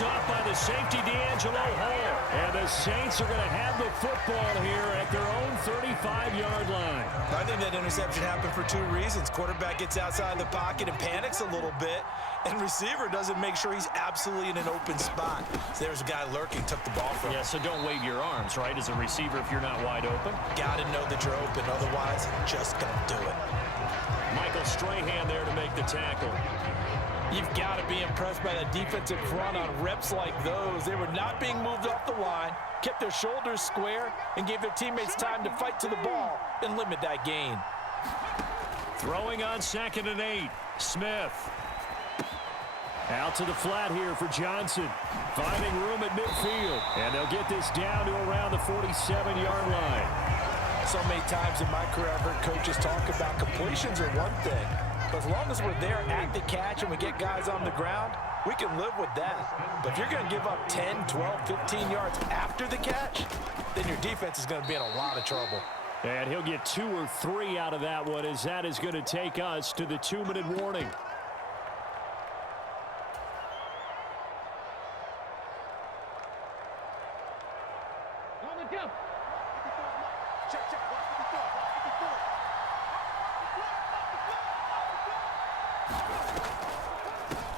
picked off by the safety, D'Angelo Hall. And the Saints are going to have the football here at their own 35-yard line. I think that interception happened for two reasons. Quarterback gets outside the pocket and panics a little bit, and receiver doesn't make sure he's absolutely in an open spot. So there's a guy lurking, took the ball from him. Yeah, so don't wave your arms, right, as a receiver if you're not wide open. Got to know that you're open, otherwise just don't do it. Michael Strahan there to make the tackle. You've got to be impressed by that defensive front on reps like those. They were not being moved off the line, kept their shoulders square, and gave their teammates time to fight to the ball and limit that gain. Throwing on 2nd and 8. Smith. Out to the flat here for Johnson. Finding room at midfield. And they'll get this down to around the 47-yard line. So many times in my career, I've heard coaches talk about completions are one thing. But as long as we're there at the catch and we get guys on the ground, we can live with that. But if you're going to give up 10, 12, 15 yards after the catch, then your defense is going to be in a lot of trouble. And he'll get 2 or 3 out of that one, as that is going to take us to the 2-minute warning.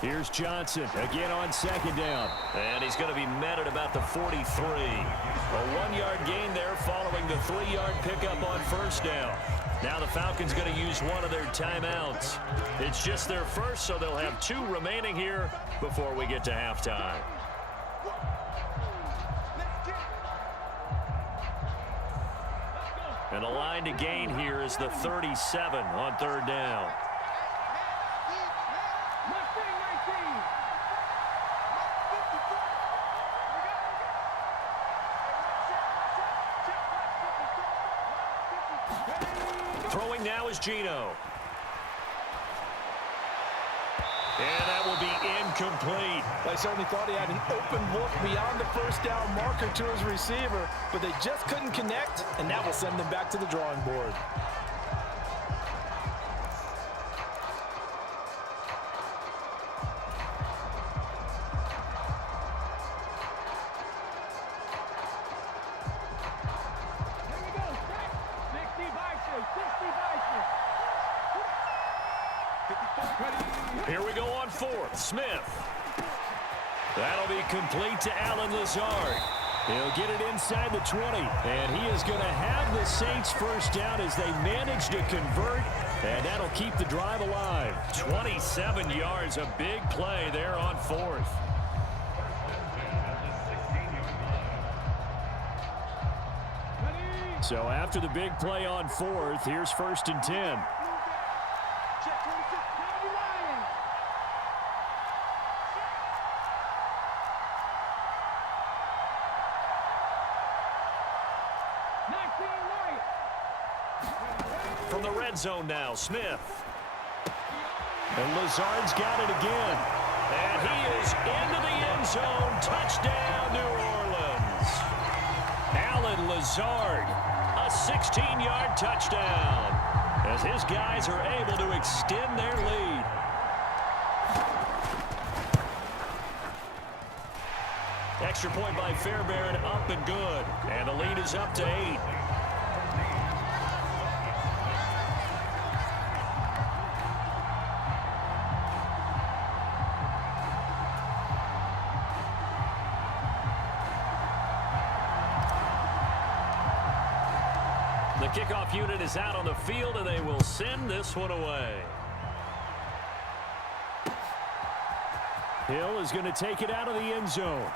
Here's Johnson again on 2nd down. And he's going to be met at about the 43. A 1-yard gain there following the 3-yard pickup on 1st down. Now the Falcons going to use one of their timeouts. It's just their first, so they'll have 2 remaining here before we get to halftime. And the line to gain here is the 37 on 3rd down. Throwing now is Geno. And that will be incomplete. I certainly thought he had an open look beyond the 1st down marker to his receiver, but they just couldn't connect, and that will send them back to the drawing board. Here we go on 4th. Smith. That'll be complete to Alan Lazard. He'll get it inside the 20. And he is going to have the Saints 1st down as they manage to convert. And that'll keep the drive alive. 27 yards, a big play there on 4th. So after the big play on 4th, here's 1st and 10. From the red zone now, Smith. And Lazard's got it again. And he is into the end zone. Touchdown, New Orleans. Alan Lazard, a 16-yard touchdown, as his guys are able to extend their lead. Extra point by Fairbairn, up and good. And the lead is up to 8. The kickoff unit is out on the field, and they will send this one away. Hill is going to take it out of the end zone.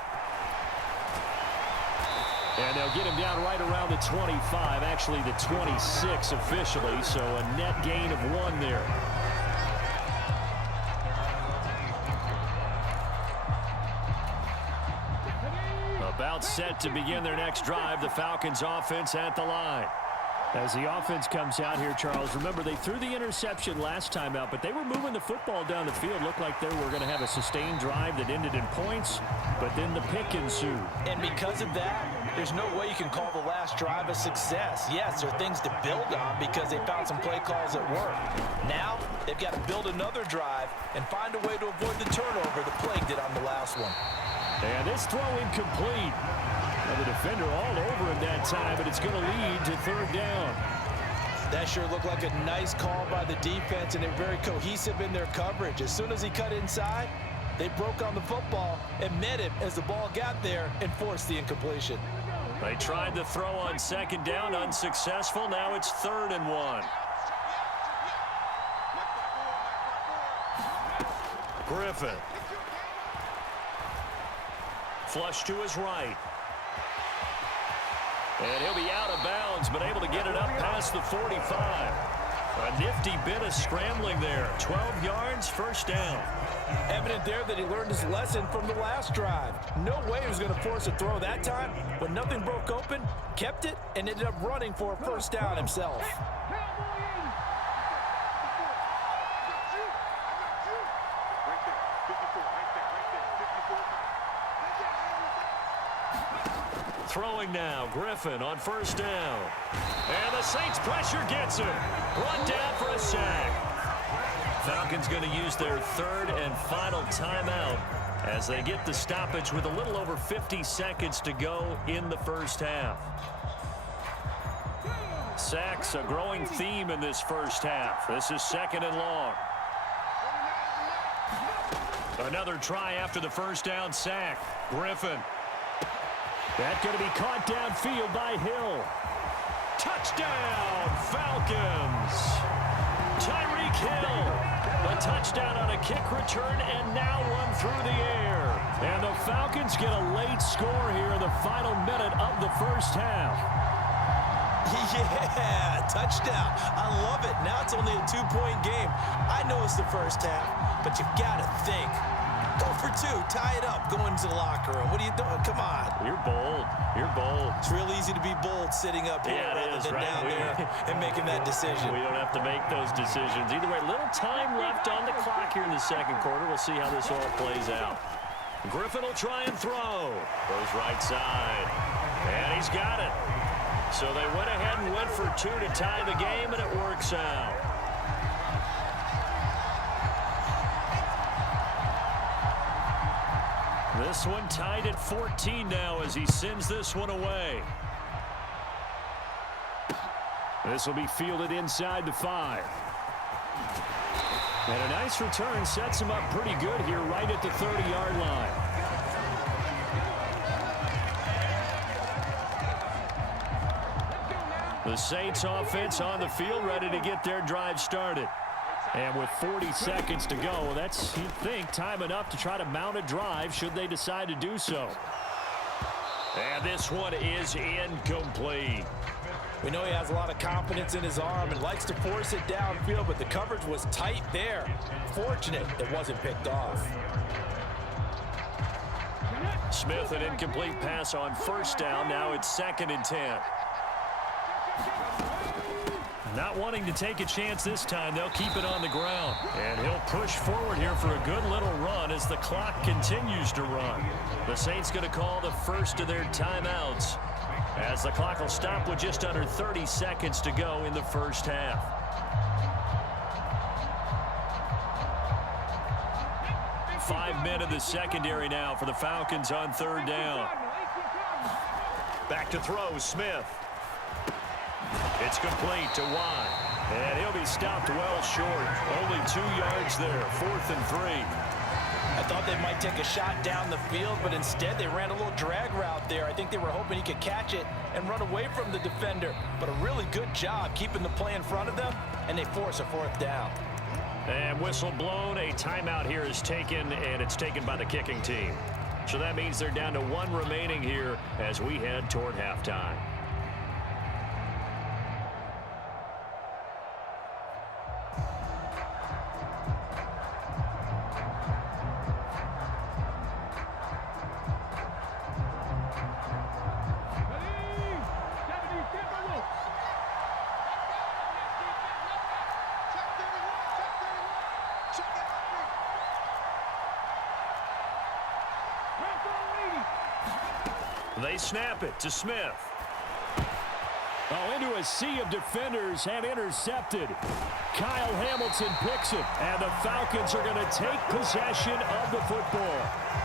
And they'll get him down right around the 25, actually the 26 officially, so a net gain of 1 there. About set to begin their next drive, the Falcons offense at the line. As the offense comes out here, Charles, remember they threw the interception last time out, but they were moving the football down the field. Looked like they were going to have a sustained drive that ended in points, but then the pick ensued. And because of that, there's no way you can call the last drive a success. Yes, there are things to build on because they found some play calls that work. Now, they've got to build another drive and find a way to avoid the turnover that plagued it on the last one. And this throw incomplete. Well, the defender all over him that time, but it's going to lead to third down. That sure looked like a nice call by the defense, and they're very cohesive in their coverage. As soon as he cut inside, they broke on the football and met him as the ball got there and forced the incompletion. They tried the throw on second down, unsuccessful. Now it's 3rd and 1. Griffin. Flush to his right. And he'll be out of bounds, but able to get it up past the 45. A nifty bit of scrambling there. 12 yards, first down. Evident there that he learned his lesson from the last drive. No way he was going to force a throw that time. When nothing broke open, kept it, and ended up running for a first down himself. Throwing now, Griffin on first down. And the Saints pressure gets him. Run down for a sack. Falcons going to use their 3rd and final timeout as they get the stoppage with a little over 50 seconds to go in the first half. Sacks, a growing theme in this first half. This is 2nd and long. Another try after the first down sack. Griffin. That's going to be caught downfield by Hill. Touchdown, Falcons. Tyreek Hill. A touchdown on a kick return and now one through the air. And the Falcons get a late score here in the final minute of the first half. Yeah, touchdown. I love it. Now it's only a 2-point game. I know it's the first half, but you've got to think. Go for 2. Tie it up. Go into the locker room. What are you doing? Come on. You're bold. You're bold. It's real easy to be bold sitting up here rather than down there and making that decision. We don't have to make those decisions. Either way, little time left on the clock here in the second quarter. We'll see how this all plays out. Griffin will try and throw. Goes right side. And he's got it. So they went ahead and went for 2 to tie the game, and it works out. This one tied at 14 now as he sends this one away. This will be fielded inside the 5. And a nice return sets him up pretty good here right at the 30-yard line. The Saints offense on the field ready to get their drive started. And with 40 seconds to go, that's, you'd think, time enough to try to mount a drive should they decide to do so. And this one is incomplete. We know he has a lot of confidence in his arm and likes to force it downfield, but the coverage was tight there. Fortunate it wasn't picked off. Smith, an incomplete pass on first down. Now it's 2nd and 10. Not wanting to take a chance this time, they'll keep it on the ground. And he'll push forward here for a good little run as the clock continues to run. The Saints going to call the first of their timeouts as the clock will stop with just under 30 seconds to go in the first half. Five men in the secondary now for the Falcons on 3rd down. Back to throw, Smith. It's complete to Watt. And he'll be stopped well short. Only 2 yards there. 4th and 3. I thought they might take a shot down the field, but instead they ran a little drag route there. I think they were hoping he could catch it and run away from the defender. But a really good job keeping the play in front of them, and they force a 4th down. And whistle blown. A timeout here is taken, and it's taken by the kicking team. So that means they're down to 1 remaining here as we head toward halftime. They snap it to Smith. Oh, into a sea of defenders and intercepted. Kyle Hamilton picks it, and the Falcons are going to take possession of the football.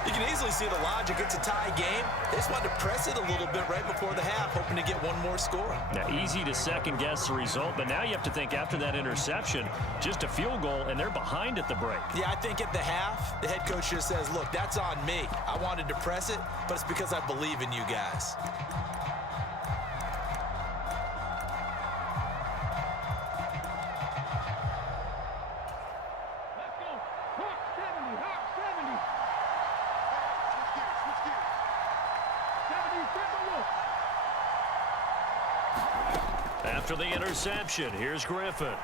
You can easily see the logic. It's a tie game. They just wanted to press it a little bit right before the half, hoping to get one more score. Now, easy to second-guess the result, but now you have to think after that interception, just a field goal, and they're behind at the break. Yeah, I think at the half, the head coach just says, look, that's on me. I wanted to press it, but it's because I believe in you guys. After the interception, here's Griffin.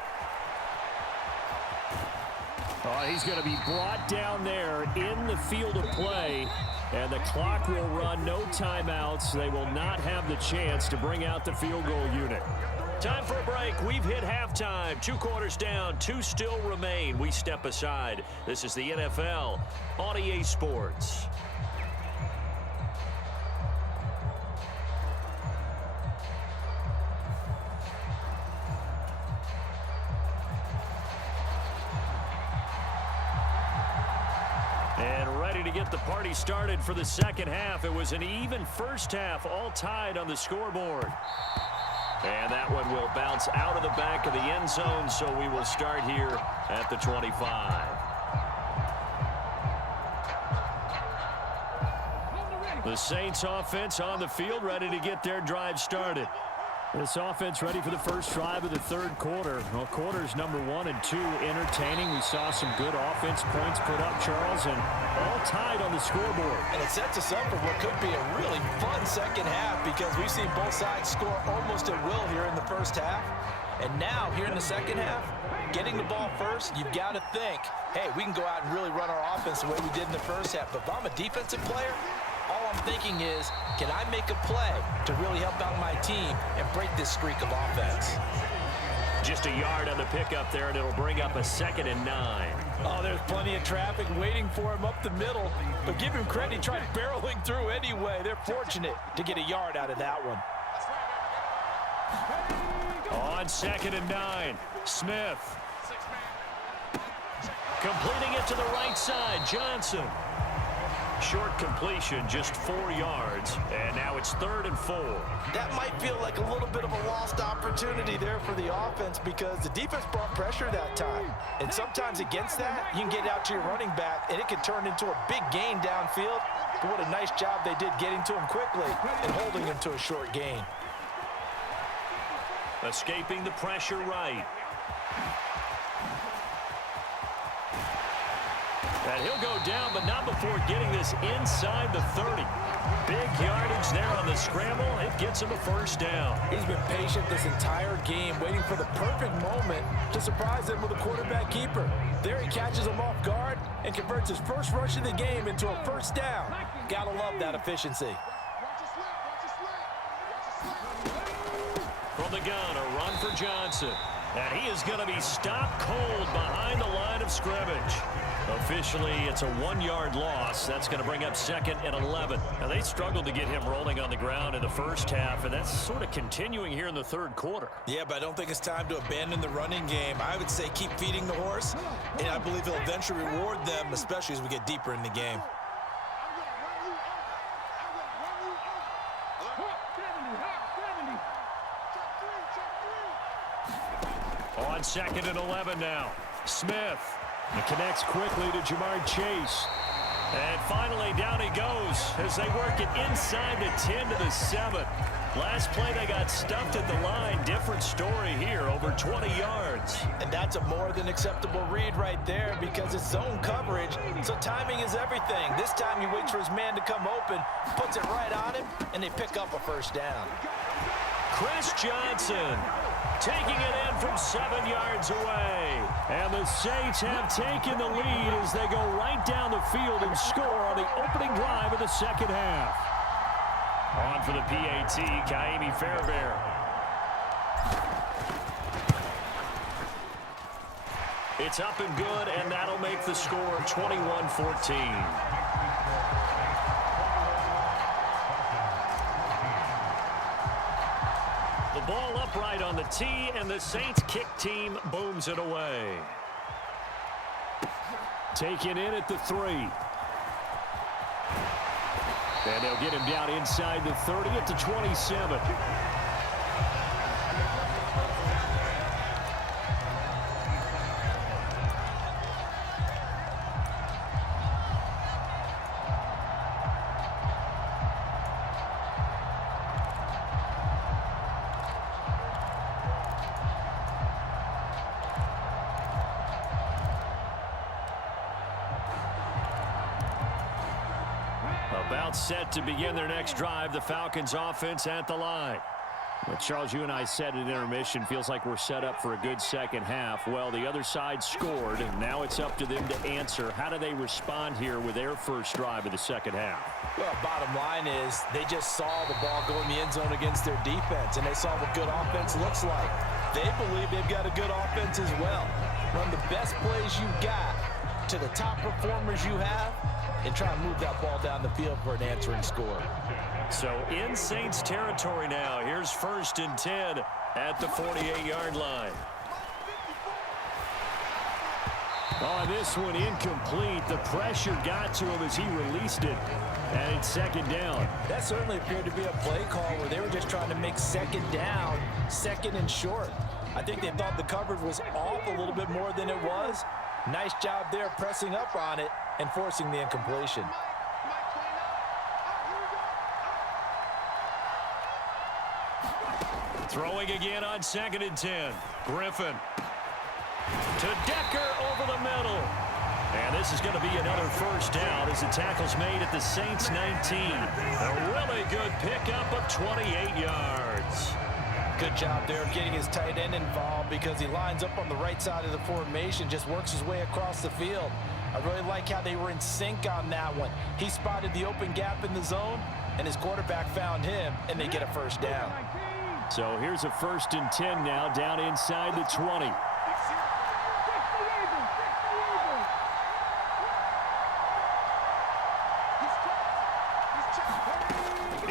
Oh, he's going to be brought down there in the field of play, and the clock will run. No timeouts. They will not have the chance to bring out the field goal unit. Time for a break. We've hit halftime. 2 quarters down, 2 still remain. We step aside. This is the NFL on EA Sports. To get the party started for the second half. It was an even first half, all tied on the scoreboard. And that one will bounce out of the back of the end zone, so we will start here at the 25. The Saints offense on the field, ready to get their drive started. This offense ready for the first drive of the third quarter. Well, quarters number 1 and 2 entertaining. We saw some good offense points put up, Charles, and all tied on the scoreboard. And it sets us up for what could be a really fun second half because we've seen both sides score almost at will here in the first half. And now, here in the second half, getting the ball first, you've got to think, hey, we can go out and really run our offense the way we did in the first half. But if I'm a defensive player, all I'm thinking is, can I make a play to really help out my team and break this streak of offense? Just a yard on the pickup there, and it'll bring up a 2nd and 9. Oh, there's plenty of traffic waiting for him up the middle. But give him credit, he tried barreling through anyway. They're fortunate to get a yard out of that one. On 2nd and 9, Smith. Completing it to the right side, Johnson. Short completion, just 4 yards, and now it's 3rd and 4. That might feel like a little bit of a lost opportunity there for the offense because the defense brought pressure that time. And sometimes against that, you can get out to your running back, and it can turn into a big gain downfield. But what a nice job they did getting to him quickly and holding him to a short gain. Escaping the pressure right. And he'll go down, but not before getting this inside the 30. Big yardage there on the scramble. It gets him a first down. He's been patient this entire game, waiting for the perfect moment to surprise him with a quarterback keeper. There he catches him off guard and converts his first rush of the game into a first down. Gotta love that efficiency. From the gun, a run for Johnson. And he is going to be stopped cold behind the line of scrimmage. Officially, it's a 1-yard loss. That's going to bring up 2nd and 11. Now, they struggled to get him rolling on the ground in the first half, and that's sort of continuing here in the third quarter. Yeah, but I don't think it's time to abandon the running game. I would say keep feeding the horse, and I believe he'll eventually reward them, especially as we get deeper in the game. On 2nd and 11 now. Smith. It connects quickly to Jamar Chase. And finally, down he goes as they work it inside the 10 to the 7. Last play, they got stuffed at the line. Different story here, over 20 yards. And that's a more than acceptable read right there because it's zone coverage, so timing is everything. This time he waits for his man to come open, puts it right on him, and they pick up a first down. Chris Johnson taking it in from 7 yards away. And the Saints have taken the lead as they go right down the field and score on the opening drive of the second half. On for the PAT, Kaimi Fairbairn. It's up and good, and that'll make the score 21-14. The ball upright on the tee, and the Saints kick team booms it away. Taken in at the 3. And they'll get him down inside the 30 at the 27. About set to begin their next drive, the Falcons offense at the line. Well, Charles, you and I said at intermission, feels like we're set up for a good second half. Well, the other side scored, and now it's up to them to answer. How do they respond here with their first drive of the second half? Well, bottom line is they just saw the ball go in the end zone against their defense, and they saw what good offense looks like. They believe they've got a good offense as well. Run the best plays you've got to the top performers you have, and try and move that ball down the field for an answering score. So in Saints territory now. Here's 1st and 10 at the 48-yard line. On this one, incomplete. The pressure got to him as he released it, and it's 2nd down. That certainly appeared to be a play call where they were just trying to make 2nd down, 2nd and short. I think they thought the coverage was off a little bit more than it was. Nice job there pressing up on it and forcing the incompletion. Throwing again on 2nd and 10. Griffin to Decker over the middle. And this is going to be another 1st down as the tackle's made at the Saints 19. A really good pickup of 28 yards. Good job there of getting his tight end involved because he lines up on the right side of the formation, just works his way across the field. I really like how they were in sync on that one. He spotted the open gap in the zone, and his quarterback found him, and they get a 1st down. So here's a 1st and 10 now, down inside the 20.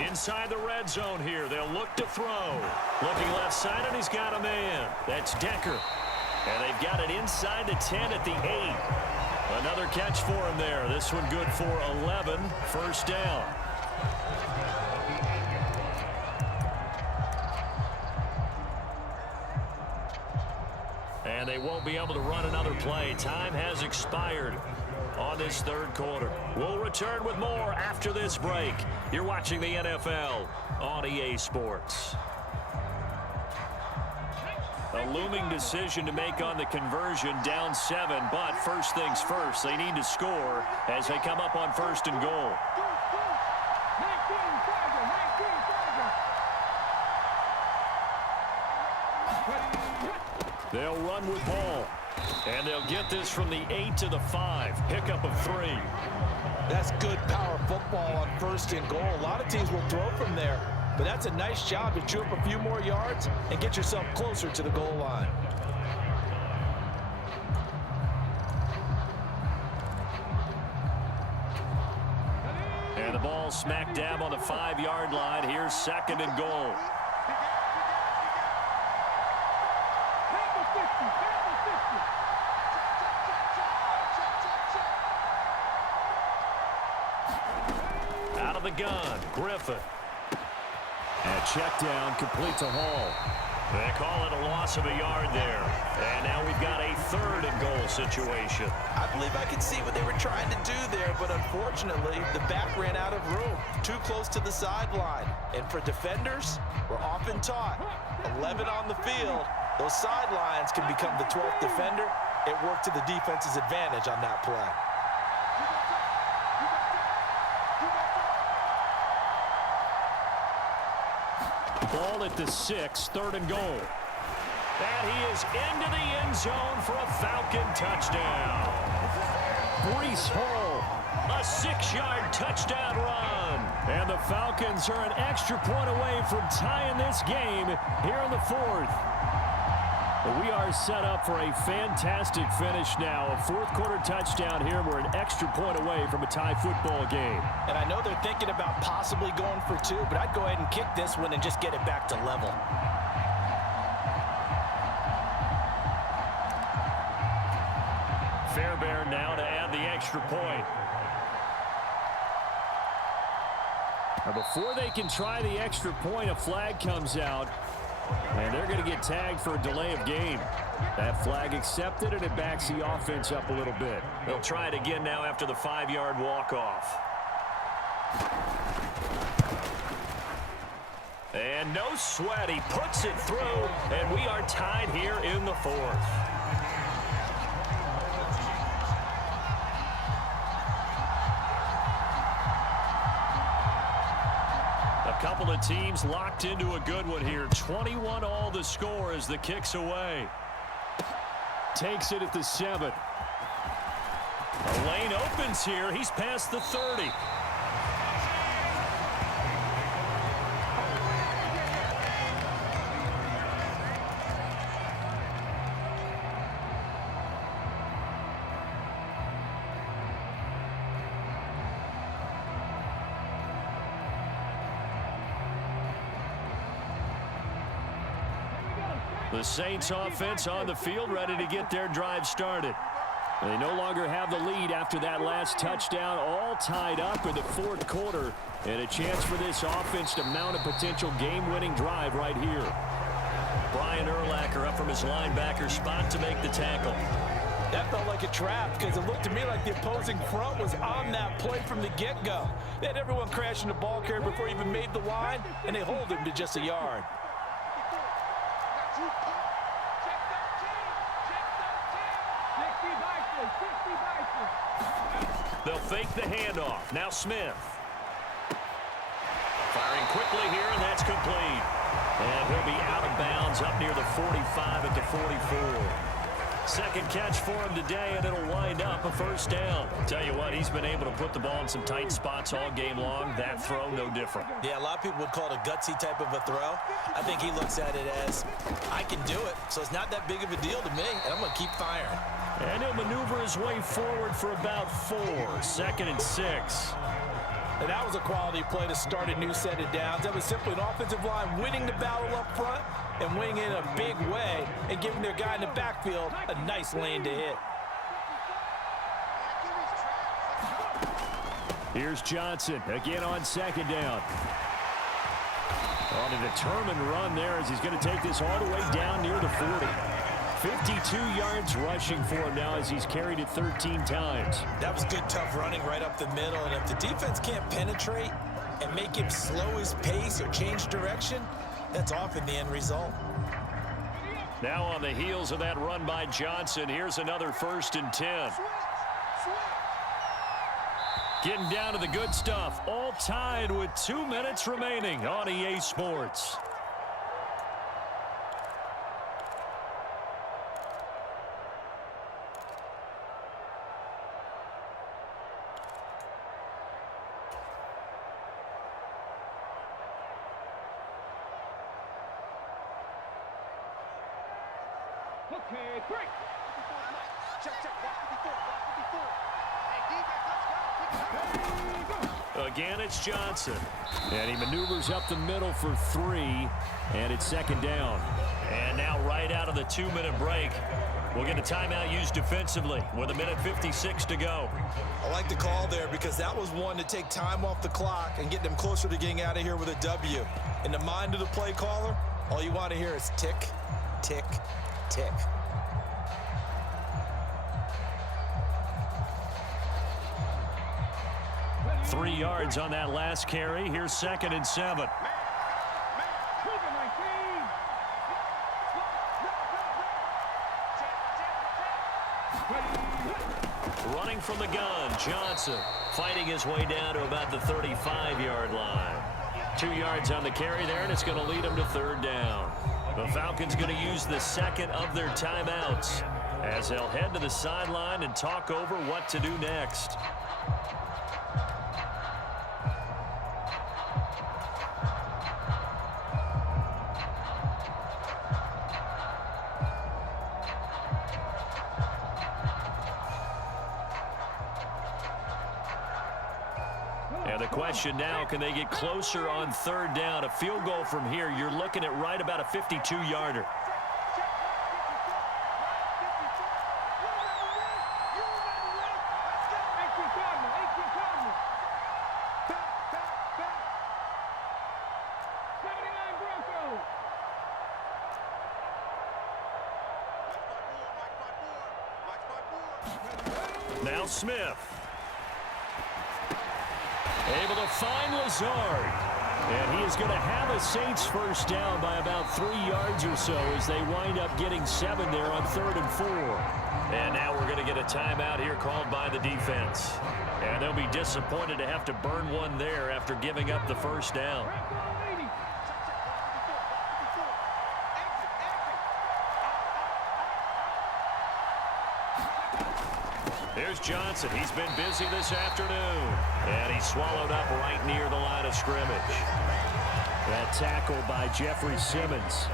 Inside the red zone here, they'll look to throw. Looking left side, and he's got a man. That's Decker. And they've got it inside the 10 at the 8. Another catch for him there. This one good for 11. 1st down. And they won't be able to run another play. Time has expired on this 3rd quarter. We'll return with more after this break. You're watching the NFL on EA Sports. A looming decision to make on the conversion, down 7, but first things first, they need to score as they come up on 1st and goal. They'll run with ball. And they'll get this from the 8 to the 5. Pickup of 3. That's good power football on 1st and goal. A lot of teams will throw from there, but that's a nice job to chew up a few more yards and get yourself closer to the goal line. And the ball smack dab on the 5-yard line. Here's 2nd and goal. Out of the gun, Griffin. And check down, complete to Hall. They call it a loss of a yard there. And now we've got a 3rd and goal situation. I believe I can see what they were trying to do there, but unfortunately, the back ran out of room. Too close to the sideline. And for defenders, we're often taught, 11 on the field, those sidelines can become the 12th defender. It worked to the defense's advantage on that play. Ball at the 6, 3rd and goal. And he is into the end zone for a Falcon touchdown. Breece Hall, a 6-yard touchdown run. And the Falcons are an extra point away from tying this game here in the 4th. We are set up for a fantastic finish now. A 4th quarter touchdown here. We're an extra point away from a tie football game. And I know they're thinking about possibly going for 2, but I'd go ahead and kick this one and just get it back to level. Fairbairn now to add the extra point. Now before they can try the extra point, a flag comes out, and they're going to get tagged for a delay of game. That flag accepted, and it backs the offense up a little bit. They'll try it again now after the 5-yard walk-off. And no sweat, he puts it through, and we are tied here in the 4th. A couple of teams locked into a good one here. 21 all the score as the kick's away. Takes it at the 7. A lane opens here. He's past the 30. The Saints offense on the field, ready to get their drive started. They no longer have the lead after that last touchdown, all tied up in the 4th quarter, and a chance for this offense to mount a potential game-winning drive right here. Brian Urlacher up from his linebacker spot to make the tackle. That felt like a trap because it looked to me like the opposing front was on that play from the get-go. They had everyone crashing the ball carrier before he even made the line, and they hold him to just a yard. They'll fake the handoff. Now Smith. Firing quickly here, and that's complete. And he'll be out of bounds up near the 45 at the 44. Second catch for him today, and it'll wind up a first down. Tell you what, he's been able to put the ball in some tight spots all game long. That throw, no different. Yeah, a lot of people would call it a gutsy type of a throw. I think he looks at it as, I can do it, so it's not that big of a deal to me, and I'm going to keep firing. And he'll maneuver his way forward for about 4. 2nd and 6. And that was a quality play to start a new set of downs. That was simply an offensive line winning the battle up front and winning in a big way and giving their guy in the backfield a nice lane to hit. Here's Johnson again on 2nd down. On a determined run there as he's going to take this all the way down near the 40. 52 yards rushing for him now as he's carried it 13 times. That was good, tough running right up the middle. And if the defense can't penetrate and make him slow his pace or change direction, that's often the end result. Now on the heels of that run by Johnson, here's another 1st and 10. Getting down to the good stuff. All tied with 2 minutes remaining on EA Sports. Okay, break. Again, it's Johnson. And he maneuvers up the middle for 3, and it's 2nd down. And now right out of the 2-minute break, we'll get a timeout used defensively with 1:56 to go. I like the call there because that was one to take time off the clock and get them closer to getting out of here with a W. In the mind of the play caller, all you want to hear is tick, tick, tick. Three yards on that last carry. Here's 2nd and 7. Running from the gun, Johnson fighting his way down to about the 35-yard line. 2 yards on the carry there, and it's going to lead him to 3rd down. The Falcons going to use the 2nd of their timeouts as they'll head to the sideline and talk over what to do next. And the question now, can they get closer on 3rd down? A field goal from here, you're looking at right about a 52-yarder. Smith. Able to find Lazard. And he is going to have a Saints first down by about 3 yards or so as they wind up getting 7 there on 3rd and 4. And now we're going to get a timeout here called by the defense. And they'll be disappointed to have to burn one there after giving up the first down. Here's Johnson. He's been busy this afternoon. And he's swallowed up right near the line of scrimmage. That tackle by Jeffrey Simmons.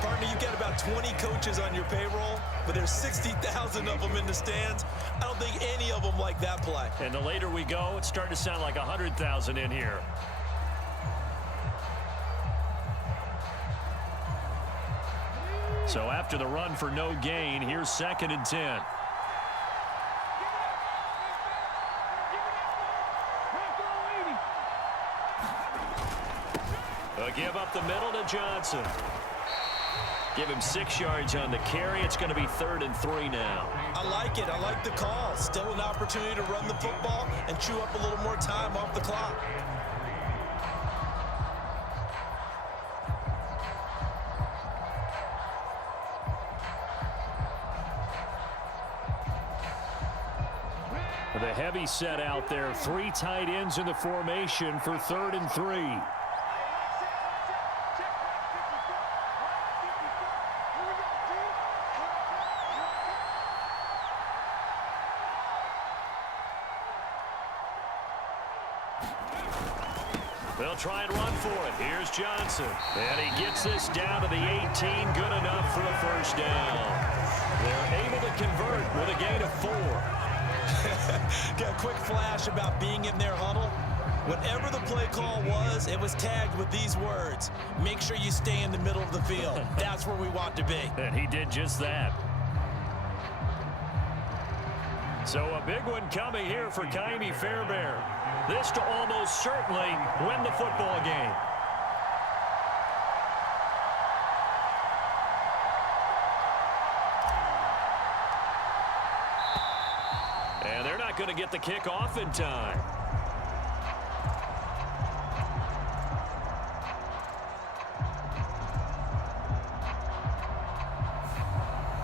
Partner, you've got about 20 coaches on your payroll, but there's 60,000 of them in the stands. I don't think any of them like that play. And the later we go, it's starting to sound like 100,000 in here. So after the run for no gain, here's 2nd and 10. Give up the middle to Johnson. Give him 6 yards on the carry. It's going to be 3rd and 3 now. I like it. I like the call. Still an opportunity to run the football and chew up a little more time off the clock. The heavy set out there. 3 tight ends in the formation for 3rd and 3. They'll try and run for it. Here's Johnson. And he gets this down to the 18. Good enough for a first down. They're able to convert with a gain of 4. Got a quick flash about being in their huddle. Whatever the play call was, it was tagged with these words. Make sure you stay in the middle of the field. That's where we want to be. And he did just that. So a big one coming here for Ka'imi Fairbairn. This to almost certainly win the football game. And they're not going to get the kick off in time.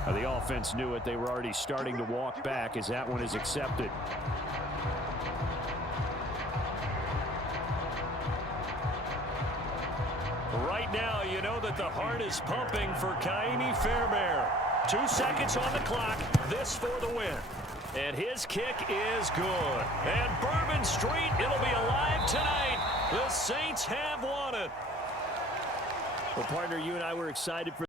The offense knew it. They were already starting to walk back as that one is accepted. Right now, you know that the heart is pumping for Ka'imi Fairbairn. 2 seconds on the clock. This for the win. And his kick is good. And Bourbon Street, it'll be alive tonight. The Saints have won it. Well, partner, you and I were excited for